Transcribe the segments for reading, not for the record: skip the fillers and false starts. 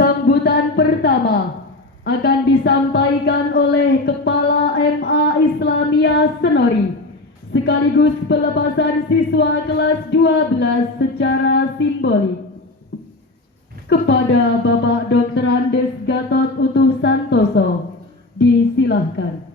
Sambutan pertama akan disampaikan oleh Kepala MA Islamiyah Senori sekaligus pelepasan siswa kelas 12 secara simbolik. Kepada Bapak Dr. Andes Gatot Utuh Santoso, disilahkan.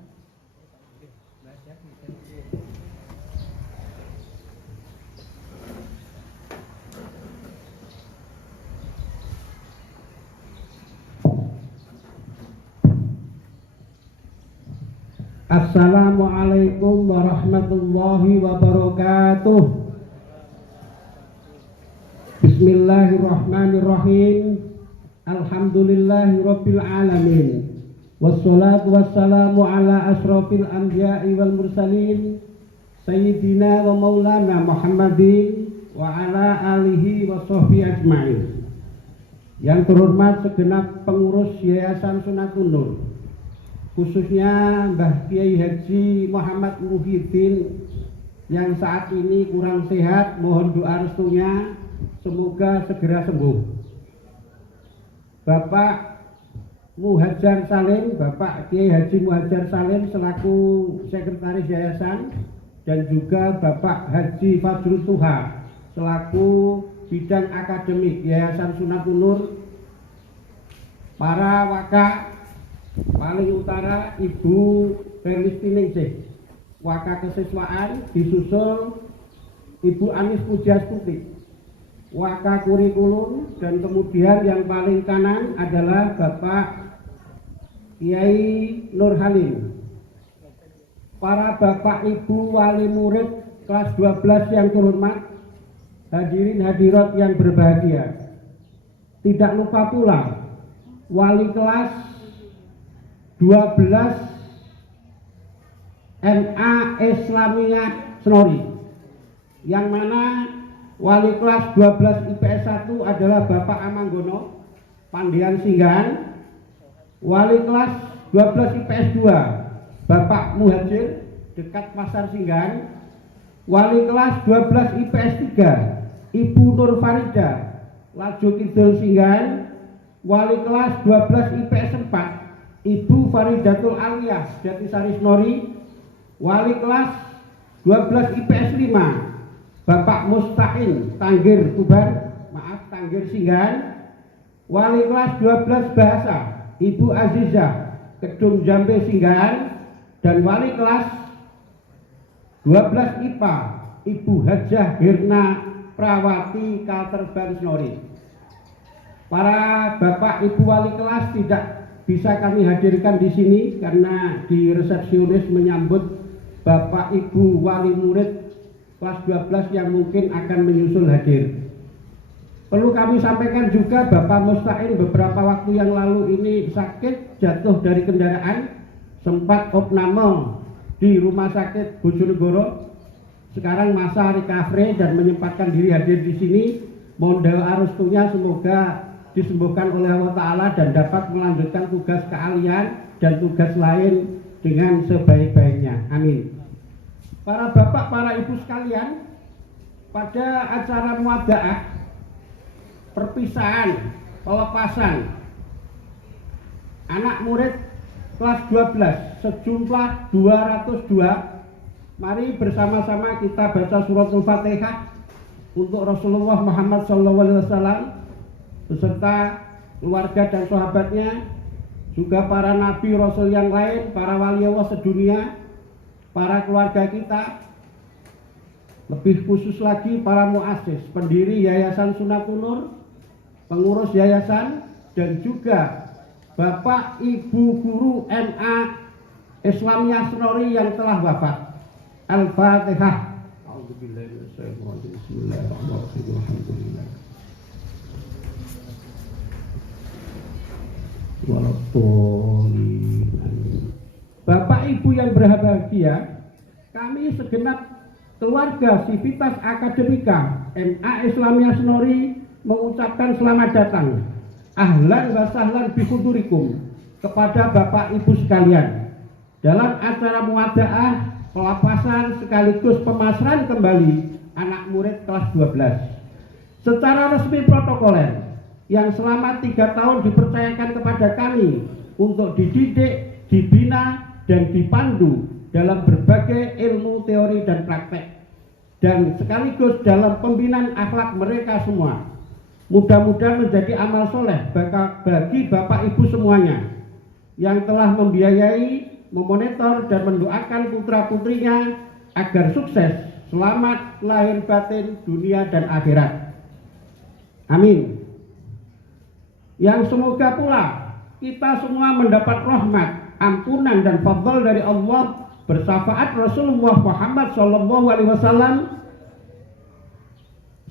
Assalamualaikum warahmatullahi wabarakatuh. Bismillahirrahmanirrahim. Alhamdulillahirabbil alamin. Wassalatu wassalamu ala asrofil anbiya'i wal mursalin sayyidina wa maulana Muhammadin wa ala alihi wa sahbihi ajma'in. Yang terhormat segenap pengurus Yayasan Sunnatun Nur, khususnya Mbah Kiai Haji Muhammad Muhyiddin yang saat ini kurang sehat, mohon doa restunya semoga segera sembuh. Bapak Muhadjar Salim, Bapak Kiai Haji Muhadjar Salim selaku Sekretaris Yayasan, dan juga Bapak Haji Fajrul Tuha selaku bidang akademik Yayasan Sunnatun Nur, para waka paling utara Ibu Perlistiningsih, waka kesiswaan, disusul Ibu Anis Pujastuti, waka kurikulum, dan kemudian yang paling kanan adalah Bapak Kiai Nur Halim. Para Bapak Ibu wali murid kelas 12 yang terhormat, hadirin hadirat yang berbahagia. Tidak lupa pula wali kelas 12 MA Islamiyah Senori, yang mana wali kelas 12 IPS 1 adalah Bapak Amanggono Pandian Singgahan, wali kelas 12 IPS 2 Bapak Muhajir dekat Pasar Singgahan, wali kelas 12 IPS 3 Ibu Nur Farida Laju Kidul Singgahan, wali kelas 12 IPS 4 Ibu Faridatul Aliyah Jatisari Senori, wali kelas 12 IPS 5 Bapak Mustaqim Tanggir Tanggir Singgahan, wali kelas 12 Bahasa Ibu Azizah Kedung Jambe Singgahan, dan wali kelas 12 IPA Ibu Hajah Hirna Prawati Kalterban Senori. Para Bapak Ibu wali kelas tidak bisa kami hadirkan di sini karena di resepsionis menyambut Bapak Ibu wali murid kelas 12 yang mungkin akan menyusul hadir. Perlu kami sampaikan juga Bapak Mustaqim beberapa waktu yang lalu ini sakit, jatuh dari kendaraan, sempat opname di Rumah Sakit Bojonegoro. Sekarang masa recovery dan menyempatkan diri hadir di sini. Mohon doa restunya semoga disembuhkan oleh Allah Ta'ala dan dapat melanjutkan tugas keahlian dan tugas lain dengan sebaik-baiknya. Amin. Para bapak, para ibu sekalian, pada acara muadaah, perpisahan, pelepasan anak murid kelas 12 sejumlah 202, mari bersama-sama kita baca suratul Fatihah untuk Rasulullah Muhammad SAW beserta keluarga dan sahabatnya, juga para nabi rasul yang lain, para wali Allah sedunia, para keluarga kita, lebih khusus lagi para muassis, pendiri Yayasan Sunnatun Nur, pengurus yayasan, dan juga Bapak Ibu guru MA Islamiyah Senori yang telah wafat. Al-Fatihah. Bismillahirrahmanirrahim. Bapak Ibu yang berbahagia, kami segenap keluarga Sivitas Akademika MA Islamiyah Senori mengucapkan selamat datang, ahlan wa sahlan bihudurikum, kepada Bapak Ibu sekalian dalam acara muadaah, pelepasan sekaligus pemasrahan kembali anak murid kelas 12. Secara resmi protokoler, yang selama 3 tahun dipercayakan kepada kami untuk dididik, dibina, dan dipandu dalam berbagai ilmu teori dan praktek, dan sekaligus dalam pembinaan akhlak mereka semua. Mudah-mudahan menjadi amal soleh bagi Bapak Ibu semuanya yang telah membiayai, memonitor, dan mendoakan putra-putrinya agar sukses, selamat lahir batin dunia dan akhirat. Amin. Yang semoga pula kita semua mendapat rahmat, ampunan, dan fadl dari Allah bersyafaat Rasulullah Muhammad SAW.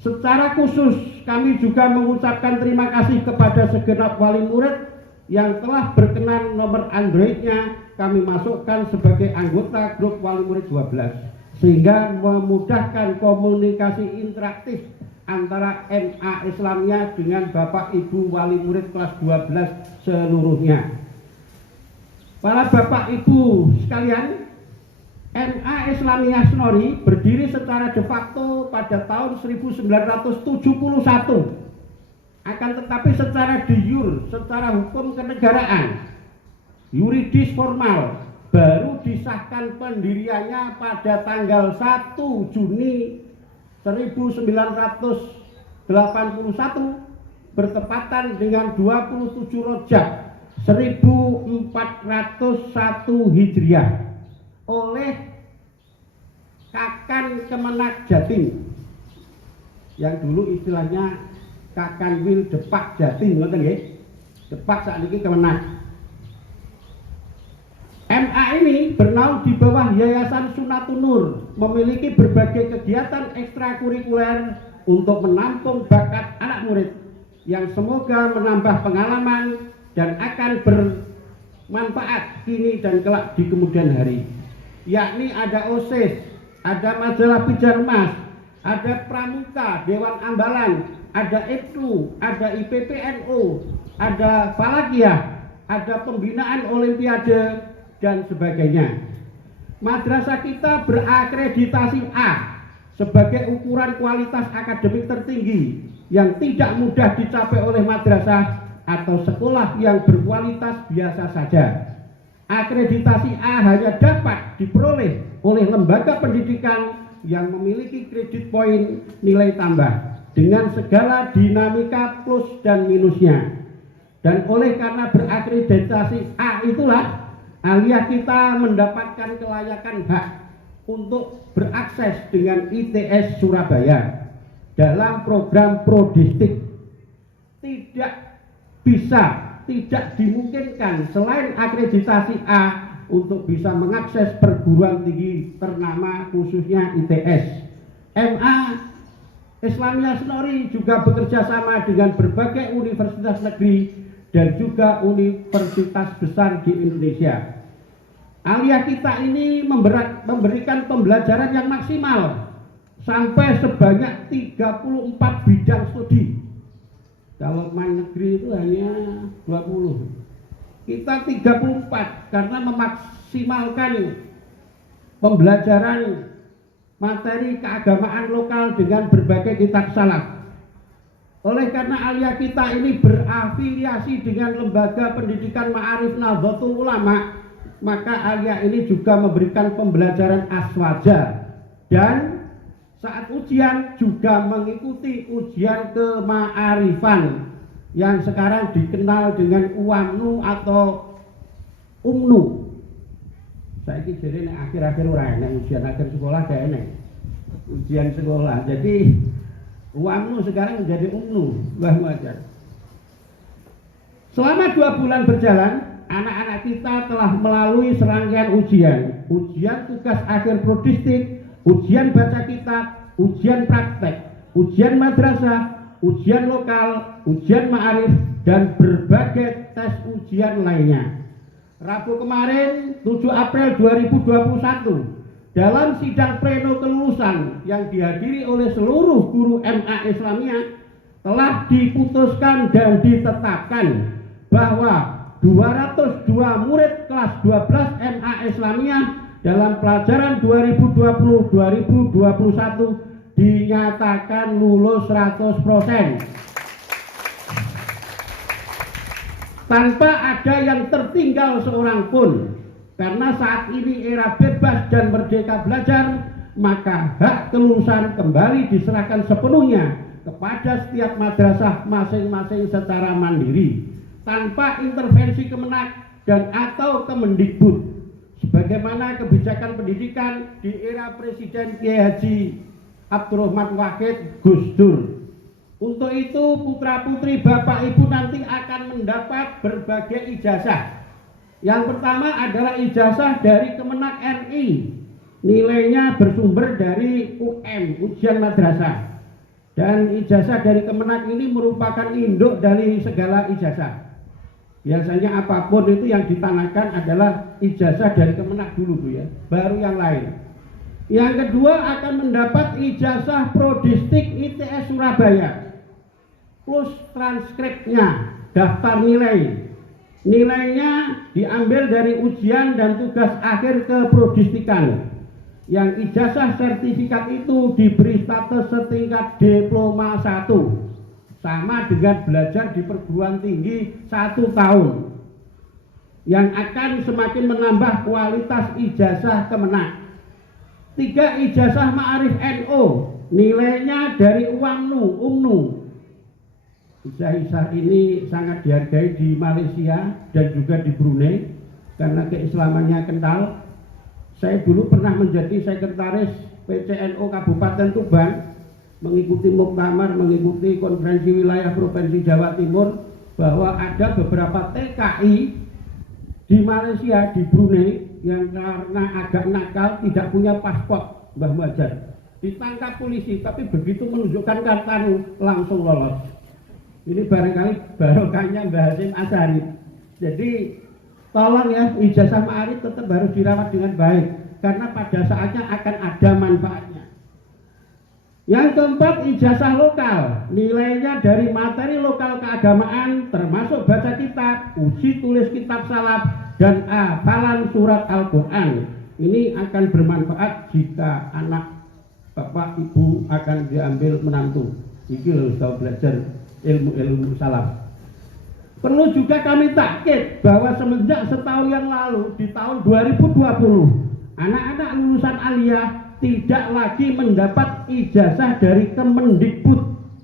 Secara khusus kami juga mengucapkan terima kasih kepada segenap wali murid yang telah berkenan nomor Androidnya kami masukkan sebagai anggota grup wali murid 12, sehingga memudahkan komunikasi interaktif antara MA Islamiyah dengan Bapak Ibu wali murid kelas 12 seluruhnya. Para Bapak Ibu sekalian, MA Islamiyah Senori berdiri secara de facto pada tahun 1971. Akan tetapi secara de jure, secara hukum kenegaraan, yuridis formal, baru disahkan pendiriannya pada tanggal 1 Juni 1981 bertepatan dengan 27 Rajab 1401 Hijriah oleh Kakan Kemenak Jatim, yang dulu istilahnya Kakan Wil Depak Jatim, ngoten nggih. Depak sakniki Kemenak. MA ini bernaung di bawah Yayasan Sunatun Nur, memiliki berbagai kegiatan ekstrakurikuler untuk menampung bakat anak murid yang semoga menambah pengalaman dan akan bermanfaat kini dan kelak di kemudian hari. Yakni ada OSIS, ada majalah Pijar Mas, ada Pramuka, Dewan Ambalan, ada IPNU, ada IPPNU, ada Falakiyah, ada pembinaan Olimpiade, dan sebagainya. Madrasah kita berakreditasi A sebagai ukuran kualitas akademik tertinggi yang tidak mudah dicapai oleh madrasah atau sekolah yang berkualitas biasa saja. Akreditasi A hanya dapat diperoleh oleh lembaga pendidikan yang memiliki kredit poin nilai tambah dengan segala dinamika plus dan minusnya. Dan oleh karena berakreditasi A itulah aliyah kita mendapatkan kelayakan hak untuk berakses dengan ITS Surabaya dalam program Prodistik. Tidak dimungkinkan selain akreditasi A untuk bisa mengakses perguruan tinggi ternama khususnya ITS. MA Islamiyah Senori juga bekerja sama dengan berbagai universitas negeri dan juga universitas besar di Indonesia. Aliyah kita ini memberikan pembelajaran yang maksimal sampai sebanyak 34 bidang studi. Kalau main negeri itu hanya 20. Kita 34 karena memaksimalkan pembelajaran materi keagamaan lokal dengan berbagai kitab salaf. Oleh karena aliyah kita ini berafiliasi dengan lembaga pendidikan Ma'arif Nahdlatul Ulama, maka aliyah ini juga memberikan pembelajaran aswaja dan saat ujian juga mengikuti ujian kema'arifan yang sekarang dikenal dengan UAMNU atau UMNU. Saya kira ini akhir-akhir orang ujian akhir sekolah kayak ini ujian sekolah. Jadi UAMNU sekarang menjadi UMNU. Wah, wajar. Selama 2 bulan berjalan, anak-anak kita telah melalui serangkaian ujian tugas akhir prodistik, ujian baca kitab, ujian praktek, ujian madrasah, ujian lokal, ujian ma'arif, dan berbagai tes ujian lainnya. Rabu kemarin 7 April 2021 dalam sidang pleno kelulusan yang dihadiri oleh seluruh guru MA Islamiyah telah diputuskan dan ditetapkan bahwa 202 murid kelas 12 MA Islamiyah dalam pelajaran 2020-2021 dinyatakan lulus 100%. tanpa ada yang tertinggal seorang pun. Karena saat ini era bebas dan merdeka belajar, maka hak kelulusan kembali diserahkan sepenuhnya kepada setiap madrasah masing-masing secara mandiri, tanpa intervensi Kemenak dan atau Kemendikbud, sebagaimana kebijakan pendidikan di era Presiden Kiai Haji Abdurrahman Wahid Gus Dur. Untuk itu putra-putri Bapak Ibu nanti akan mendapat berbagai ijazah. Yang pertama adalah ijazah dari Kemenak RI, nilainya bersumber dari UM, ujian madrasah. Dan ijazah dari Kemenak ini merupakan induk dari segala ijazah. Biasanya apapun itu yang ditanahkan adalah ijazah dari Kemenak dulu Bu ya, baru yang lain. Yang kedua akan mendapat ijazah Prodistik ITS Surabaya plus transkripnya, daftar nilai. Nilainya diambil dari ujian dan tugas akhir keprodistikan. Yang ijazah sertifikat itu diberi status setingkat diploma 1, sama dengan belajar di perguruan tinggi 1 tahun, yang akan semakin menambah kualitas ijazah Kemenak. 3 ijazah Ma'arif NU, nilainya dari UMNU. Ijazah ini sangat dihargai di Malaysia dan juga di Brunei karena keislamannya kental. Saya dulu pernah menjadi sekretaris PCNU Kabupaten Tuban, mengikuti muktamar, mengikuti konferensi wilayah Provinsi Jawa Timur, bahwa ada beberapa TKI di Malaysia, di Brunei, yang karena agak nakal tidak punya paspor, Mbah Muhajar, ditangkap polisi, tapi begitu menunjukkan kartu langsung lolos. Ini barangkali barokahnya Mbah Hasyim Asyari. Jadi tolong ya, ijazah ma'arif tetap harus dirawat dengan baik, karena pada saatnya akan ada manfaatnya. Yang keempat, ijazah lokal, nilainya dari materi lokal keagamaan termasuk baca kitab, uji tulis kitab salaf, dan hafalan surat Al-Quran. Ini akan bermanfaat jika anak bapak ibu akan diambil menantu. Ini harus tahu belajar ilmu-ilmu salaf. Perlu juga kami takkid bahwa semenjak setahun yang lalu, di tahun 2020, anak-anak lulusan aliyah tidak lagi mendapat ijazah dari Kemendikbud,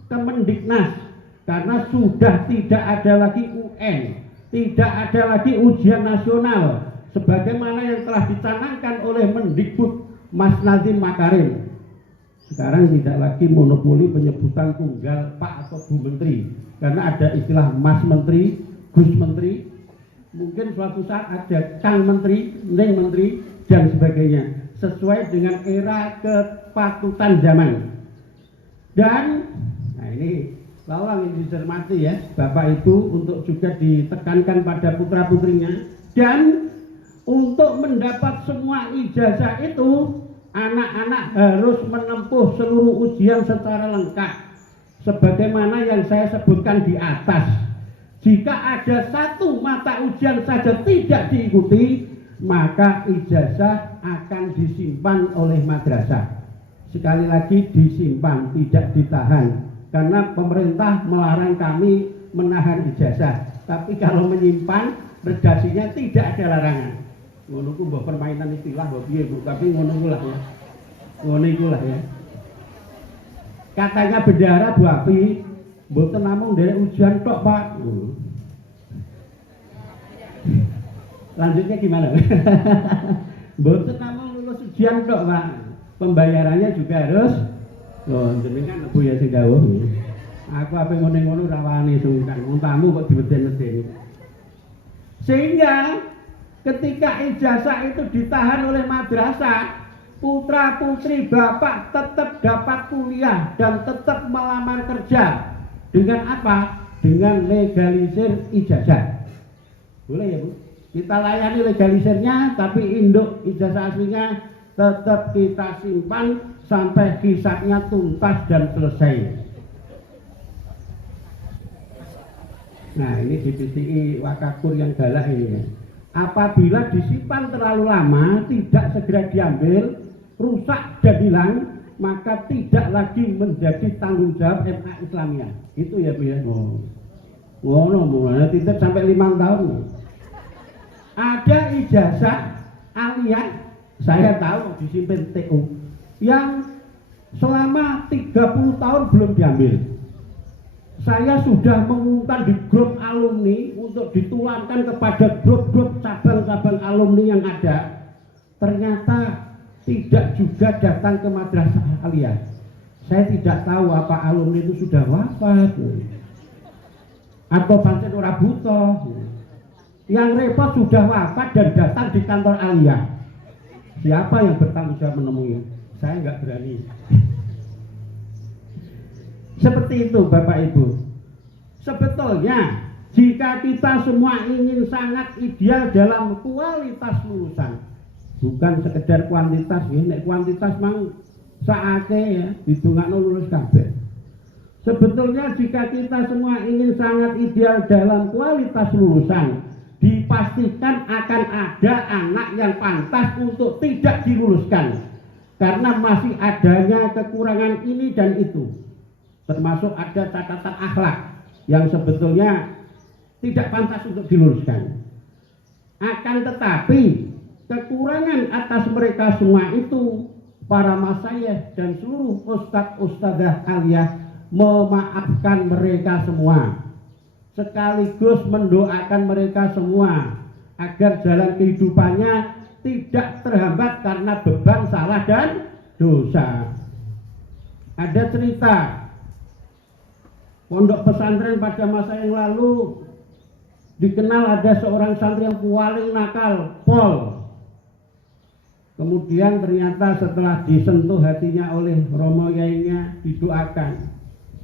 Kemendiknas, karena sudah tidak ada lagi UN, tidak ada lagi ujian nasional, sebagaimana yang telah dicanangkan oleh Mendikbud Mas Nadiem Makarim. Sekarang tidak lagi monopoli penyebutan tunggal Pak atau Bu Menteri, karena ada istilah Mas Menteri, Gus Menteri, mungkin suatu saat ada Kang Menteri, Neng Menteri, dan sebagainya, sesuai dengan era kepatutan zaman. Dan nah ini tolong ini dicermati ya Bapak Ibu, untuk juga ditekankan pada putra putrinya. Dan untuk mendapat semua ijazah itu, anak-anak harus menempuh seluruh ujian secara lengkap, sebagaimana yang saya sebutkan di atas. Jika ada satu mata ujian saja tidak diikuti, maka ijazah akan disimpan oleh madrasah. Sekali lagi, disimpan, tidak ditahan, karena pemerintah melarang kami menahan ijazah. Tapi kalau menyimpan, redasinya tidak ada larangan. Ngono ku mbok permainan istilah mbok piye Bu, tapi ngono ku lah ya. Ngono iku lah ya. Katanya bendahara Bu Api, mboten namung dari ujian tok, Pak. Lanjutnya gimana? Mboten namung lulus ujian tok, Pak. Pembayarannya juga harus jenengan Bu ya sing dawuh. Aku ape ngono-ngono ra wani sungkan. Wong tamu kok dibeden-bedeni. Sehingga ketika ijazah itu ditahan oleh madrasah, putra putri Bapak tetap dapat kuliah dan tetap melamar kerja. Dengan apa? Dengan legalisir ijazah. Boleh ya Bu? Kita layani legalisirnya, tapi induk ijazah aslinya tetap kita simpan sampai hisabnya tuntas dan selesai. Nah ini di PCI Wakakur yang galak ini ya. Apabila disimpan terlalu lama, tidak segera diambil, rusak dan hilang, maka tidak lagi menjadi tanggung jawab MA Islamiyah. Itu ya Bu ya. Ngono mulane titip sampai 5 tahun. Ada ijazah aliyah saya tahu disimpan TU yang selama 30 tahun belum diambil. Saya sudah mengumumkan di grup alumni untuk ditularkan kepada grup-grup cabang-cabang alumni yang ada. Ternyata tidak juga datang ke madrasah aliyah. Saya tidak tahu apa alumni itu sudah wafat atau pancen ora buta. Yang repot sudah wafat dan datang di kantor aliyah. Siapa yang bertanggung jawab menemui? Saya nggak berani. Seperti itu Bapak Ibu. Sebetulnya jika kita semua ingin sangat ideal dalam kualitas lulusan, bukan sekedar kuantitas ya, nek kuantitas mang saake ya didongakno lulus kabeh. Sebetulnya jika kita semua ingin sangat ideal dalam kualitas lulusan, dipastikan akan ada anak yang pantas untuk tidak diluluskan karena masih adanya kekurangan ini dan itu, termasuk ada catatan akhlak yang sebetulnya tidak pantas untuk diluluskan. Akan tetapi kekurangan atas mereka semua itu para masyayikh dan seluruh ustadz-ustadzah aliyah memaafkan mereka semua sekaligus mendoakan mereka semua agar jalan kehidupannya tidak terhambat karena beban salah dan dosa. Ada cerita pondok pesantren pada masa yang lalu dikenal ada seorang santri yang paling nakal, pol. Kemudian ternyata setelah disentuh hatinya oleh romo yainya didoakan.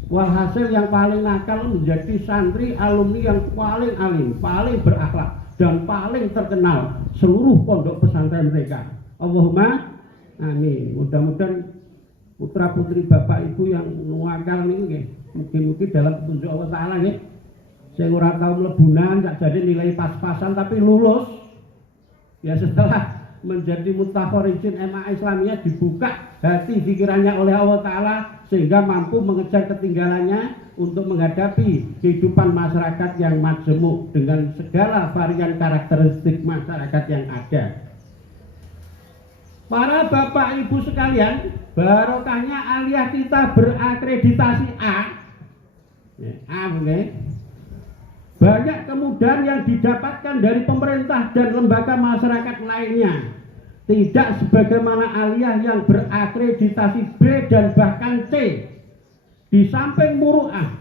Walhasil yang paling nakal menjadi santri alumni yang paling alim, paling berakhlak dan paling terkenal seluruh pondok pesantren mereka. Allahumma amin. Mudah-mudahan putra putri bapak ibu yang nuwakal ini mungkin dalam petunjuk Allah Ta'ala nggih. Saya ora tahu mlebunan tak jadi nilai pas-pasan tapi lulus. Ya setelah menjadi mutakharisin MA Islamiyah dibuka hati pikirannya oleh Allah Ta'ala sehingga mampu mengejar ketinggalannya untuk menghadapi kehidupan masyarakat yang majemuk dengan segala varian karakteristik masyarakat yang ada. Para bapak ibu sekalian, barokahnya aliyah kita berakreditasi A. Banyak kemudahan yang didapatkan dari pemerintah dan lembaga masyarakat lainnya. Tidak sebagaimana aliyah yang berakreditasi B dan bahkan C. Di samping muruah,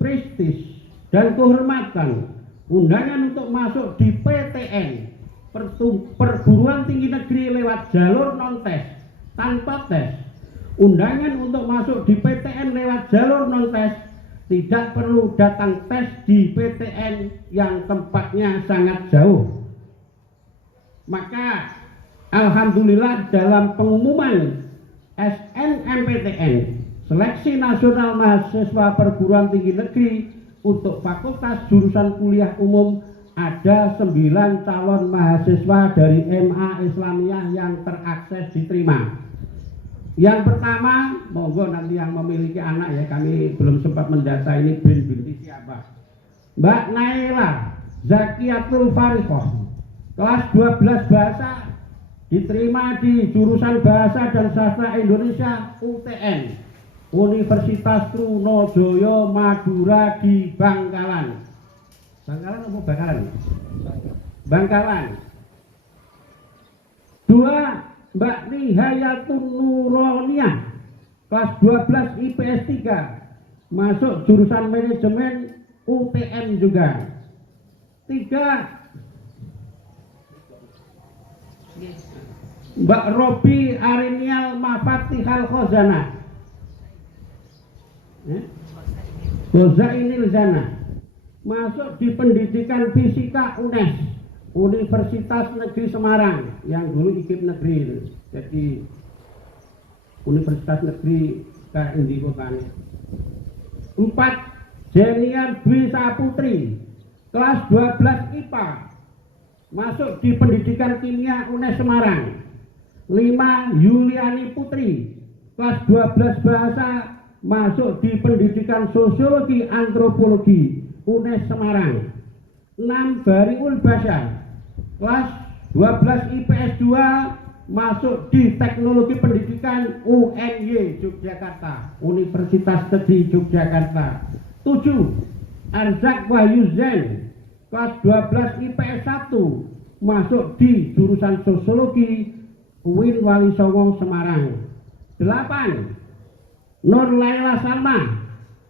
prestis, dan kehormatan, undangan untuk masuk di PTN, perguruan tinggi negeri lewat jalur non-tes, tanpa tes. Undangan untuk masuk di PTN lewat jalur non-tes, tidak perlu datang tes di PTN yang tempatnya sangat jauh. Maka alhamdulillah dalam pengumuman SNMPTN, Seleksi Nasional Mahasiswa Perguruan Tinggi Negeri untuk Fakultas Jurusan Kuliah Umum, ada 9 calon mahasiswa dari MA Islamiyah yang terakses diterima. Yang pertama, monggo nanti yang memiliki anak ya, kami belum sempat mendata ini binti siapa. Mbak Naila Zakiatul Fariqoh, kelas 12 bahasa, diterima di jurusan Bahasa dan Sastra Indonesia UTN, Universitas Trunojoyo Madura di Bangkalan. Bangkalan apa Bangkalan? Bangkalan. 2, Mbak Nihayatun Nuroniah, kelas 12 IPS 3, masuk jurusan manajemen UTM juga. 3, Mbak Robi Arinial Mafatihal Khozanah, Gozainil Zana, masuk di pendidikan fisika UNES, Universitas Negeri Semarang, yang dulu IKIP Negeri, jadi Universitas Negeri KND Kotane. 4, Jenian Dwi Saputri, kelas 12 IPA, masuk di pendidikan kimia UNES Semarang. 5, Yuliani Putri, kelas 12 bahasa, masuk di pendidikan sosiologi antropologi UNES Semarang. 6 Bariul Bashar kelas 12 IPS 2 masuk di Teknologi Pendidikan UNY Yogyakarta, Universitas Negeri Yogyakarta. 7 Arzak Wahyu Zen kelas 12 IPS 1 masuk di jurusan Sosiologi UIN Wali Songo Semarang. 8 Nur Laila Salma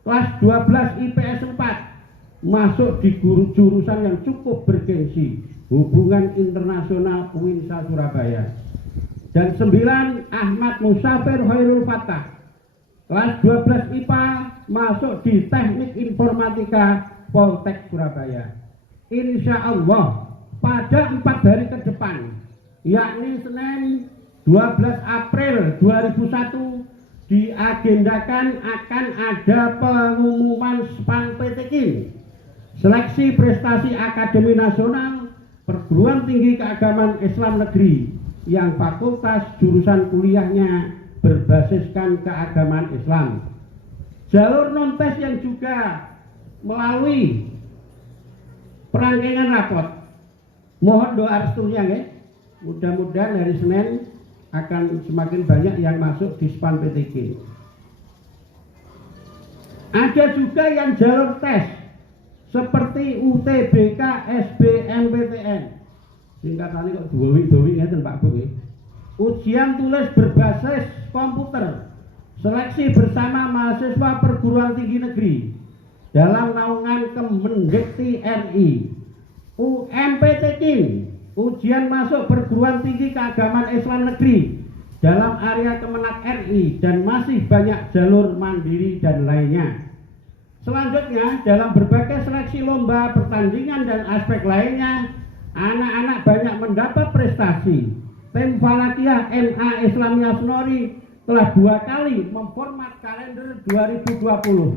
kelas 12 IPS 4 masuk di jurusan yang cukup bergengsi, Hubungan Internasional UINSA Surabaya. Dan 9 Ahmad Musafir Hoirul Fatah kelas 12 IPA masuk di Teknik Informatika Poltek Surabaya. Insya Allah pada 4 hari ke depan, yakni Senin 12 April 2001, diagendakan akan ada pengumuman SPAN PTQ, Seleksi Prestasi Akademi Nasional Perguruan Tinggi Keagamaan Islam Negeri, yang fakultas jurusan kuliahnya berbasiskan keagamaan Islam. Jalur non-tes yang juga melalui perangkengan rapot. Mohon doa restunya ya. Mudah-mudahan hari Senin akan semakin banyak yang masuk di SPAN PTQ. Ada juga yang jalur tes seperti UTBK, SBMPTN. Singkatannya kok dowi-dowi ngeten Pak Bu. Ujian tulis berbasis komputer, seleksi bersama mahasiswa perguruan tinggi negeri dalam naungan Kemendikti RI. UMPTQ, ujian masuk perguruan tinggi keagamaan Islam negeri dalam area Kemenak RI, dan masih banyak jalur mandiri dan lainnya. Selanjutnya, dalam berbagai seleksi lomba, pertandingan, dan aspek lainnya, anak-anak banyak mendapat prestasi. Tim Falakiyah MA Islamiyah Senori telah 2 kali memformat kalender 2020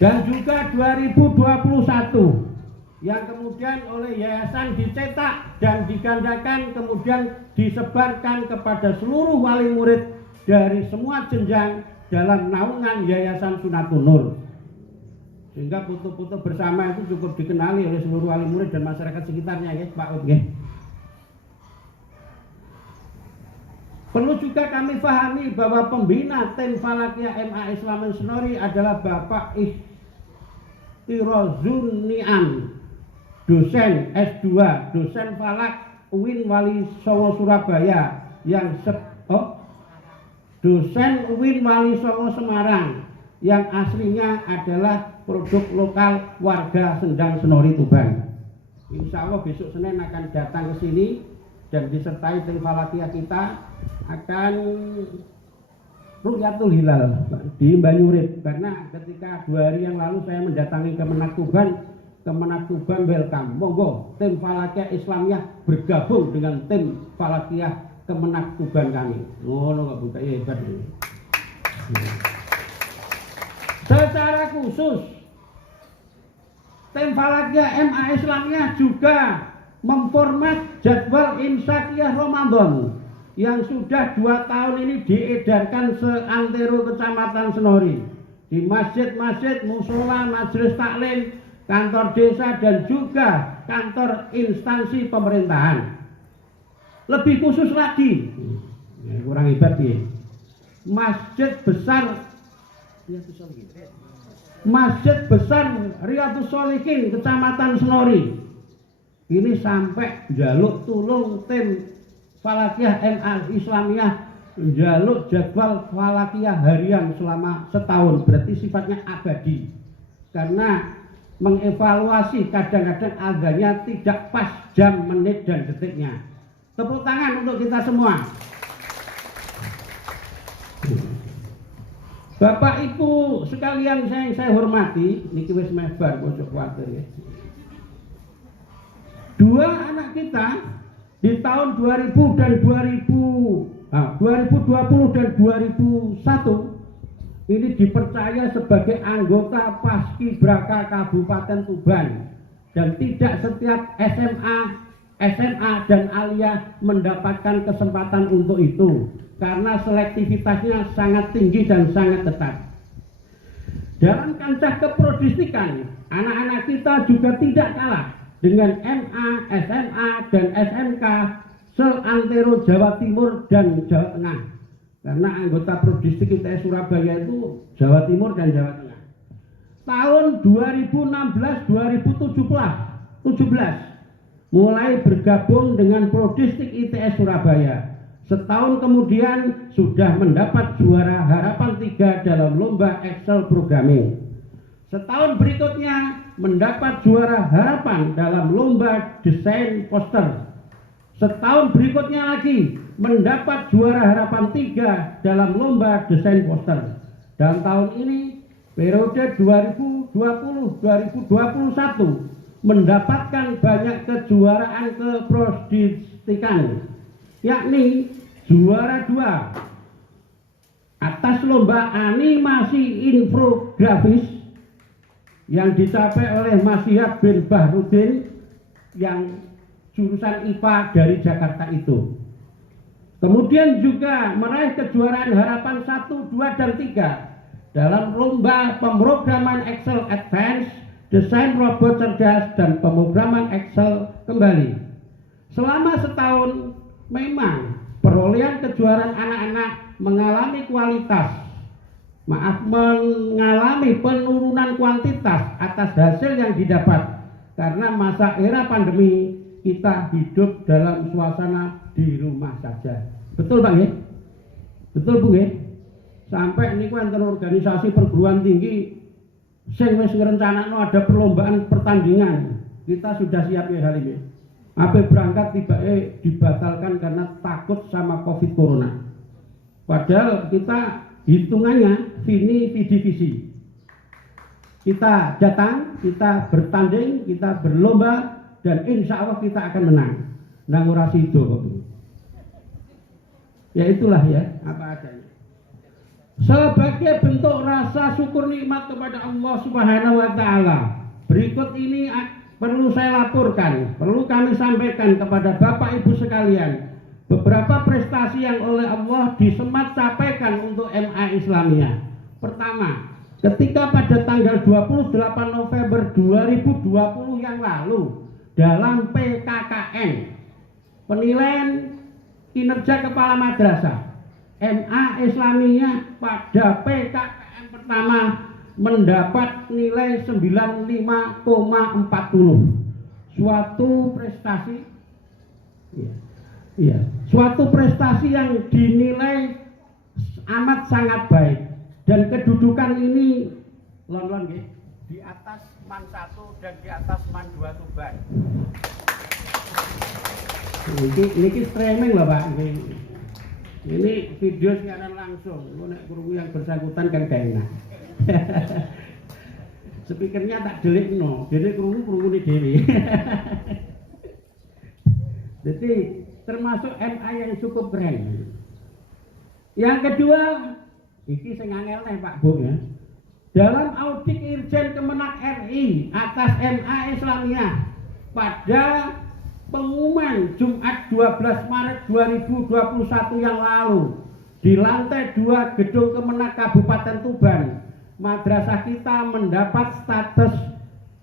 dan juga 2021, yang kemudian oleh yayasan dicetak dan digandakan, kemudian disebarkan kepada seluruh wali murid dari semua jenjang dalam naungan Yayasan Sunatun Nur, sehingga foto-foto bersama itu cukup dikenali oleh seluruh wali murid dan masyarakat sekitarnya ya Pak Ud. Perlu juga kami pahami bahwa pembina tim Falakiyah MA Islamiyah Senori adalah Bapak Ihtirozun Niam, dosen S2, dosen Falak UIN Wali Songo Surabaya, yang dosen UIN Wali Songo Semarang, yang aslinya adalah produk lokal warga Sendang Senori Tuban. Insya Allah besok Senin akan datang ke sini dan disertai tim Falakiyah kita akan Rukyatul Hilal di Banyurit, karena ketika 2 hari yang lalu saya mendatangi Kemenak Tuban welcome, monggo tim Falakiyah Islamiyah bergabung dengan tim Falakiyah Kemenak Tuban kami. Ngono kok buka hebat ini. Secara khusus tim Falakiyah MA Islamiyah juga memformat jadwal Imsakiyah Ramadan yang sudah 2 tahun ini diedarkan seantero Kecamatan Senori, di masjid-masjid, musola, majelis taklim, kantor desa, dan juga kantor instansi pemerintahan. Lebih khusus lagi, kurang hebat ya, Masjid besar Riyadhus Sholihin Kecamatan Senori ini sampai jaluk tulung tim Falakiyah MA Islamiyah, jaluk jadwal Falakiyah harian selama setahun, berarti sifatnya abadi, karena mengevaluasi kadang-kadang adanya tidak pas jam, menit, dan detiknya. Tepuk tangan untuk kita semua. Bapak Ibu sekalian saya hormati, niki wis mebar pojok kuwatir ya. 2 anak kita di tahun 2020 dan 2001 ini dipercaya sebagai anggota Paskibraka Kabupaten Tuban, dan tidak setiap SMA dan aliyah mendapatkan kesempatan untuk itu karena selektivitasnya sangat tinggi dan sangat ketat. Dalam kancah keprodistikan, anak-anak kita juga tidak kalah dengan MA, SMA, dan SMK seantero Jawa Timur dan Jawa Tengah. Karena anggota prodistik ITS Surabaya itu Jawa Timur dan Jawa Tengah. Tahun 2016-2017 mulai bergabung dengan prodistik ITS Surabaya. Setahun kemudian sudah mendapat juara harapan 3 dalam lomba Excel Programming. Setahun berikutnya mendapat juara harapan dalam lomba desain poster. Setahun berikutnya lagi mendapat juara harapan 3 dalam lomba desain poster. Dan tahun ini periode 2020-2021 mendapatkan banyak kejuaraan keprodistikan, yakni juara 2 atas lomba animasi infografis yang dicapai oleh Mas Syihab bin Bahrudin yang jurusan IPA dari Jakarta itu. Kemudian juga meraih kejuaraan harapan 1, 2, dan 3 dalam lomba pemrograman Excel Advance, desain robot cerdas, dan pemrograman Excel kembali. Selama setahun memang perolehan kejuaraan anak-anak mengalami mengalami penurunan kuantitas atas hasil yang didapat karena masa era pandemi kita hidup dalam suasana di rumah saja. Betul Bang ya? Betul Bung ya? Sampai ini kan organisasi perguruan tinggi sing wis ngrencanakno ada perlombaan pertandingan. Kita sudah siap ya hari ini. Apa berangkat tiba-tiba dibatalkan karena takut sama Covid Corona. Padahal kita hitungannya vini vidi visi. Kita datang, kita bertanding, kita berlomba, dan insya Allah kita akan menang. Nang ora sido. Ya itulah ya apa adanya. Sebagai bentuk rasa syukur nikmat kepada Allah Subhanahu wa taala, berikut ini perlu saya laporkan, perlu kami sampaikan kepada Bapak Ibu sekalian, beberapa prestasi yang oleh Allah disemat capaikan untuk MA Islamiyah. Pertama, ketika pada tanggal 28 November 2020 yang lalu dalam PKKN, penilaian kinerja kepala madrasah MA Islamiyah pada PKKN pertama mendapat nilai 95,40. Suatu prestasi suatu prestasi yang dinilai amat sangat baik, dan kedudukan ini lon di atas MAN 1 dan di atas MAN 2 Tuban. Ini streaming lah Pak. Ini video siaran langsung. Lu nek krungu yang bersangkutan kan gak enak. Speakernya tak delikno, jadi krungu-krungune dhewe. Jadi termasuk MA yang cukup keren. Yang kedua, ini sing angel nih Pak Bu ya. Dalam audit Irjen Kemenak RI atas MA Islamiyah pada pengumuman Jumat 12 Maret 2021 yang lalu di lantai 2 Gedung Kemenak Kabupaten Tuban, madrasah kita mendapat status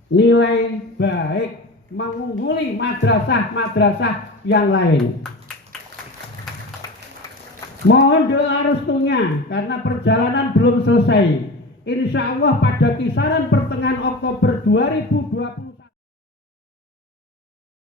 nilai baik, mengungguli madrasah-madrasah yang lain. Mohon doa restunya karena perjalanan belum selesai. Insya Allah pada kisaran pertengahan Oktober 2020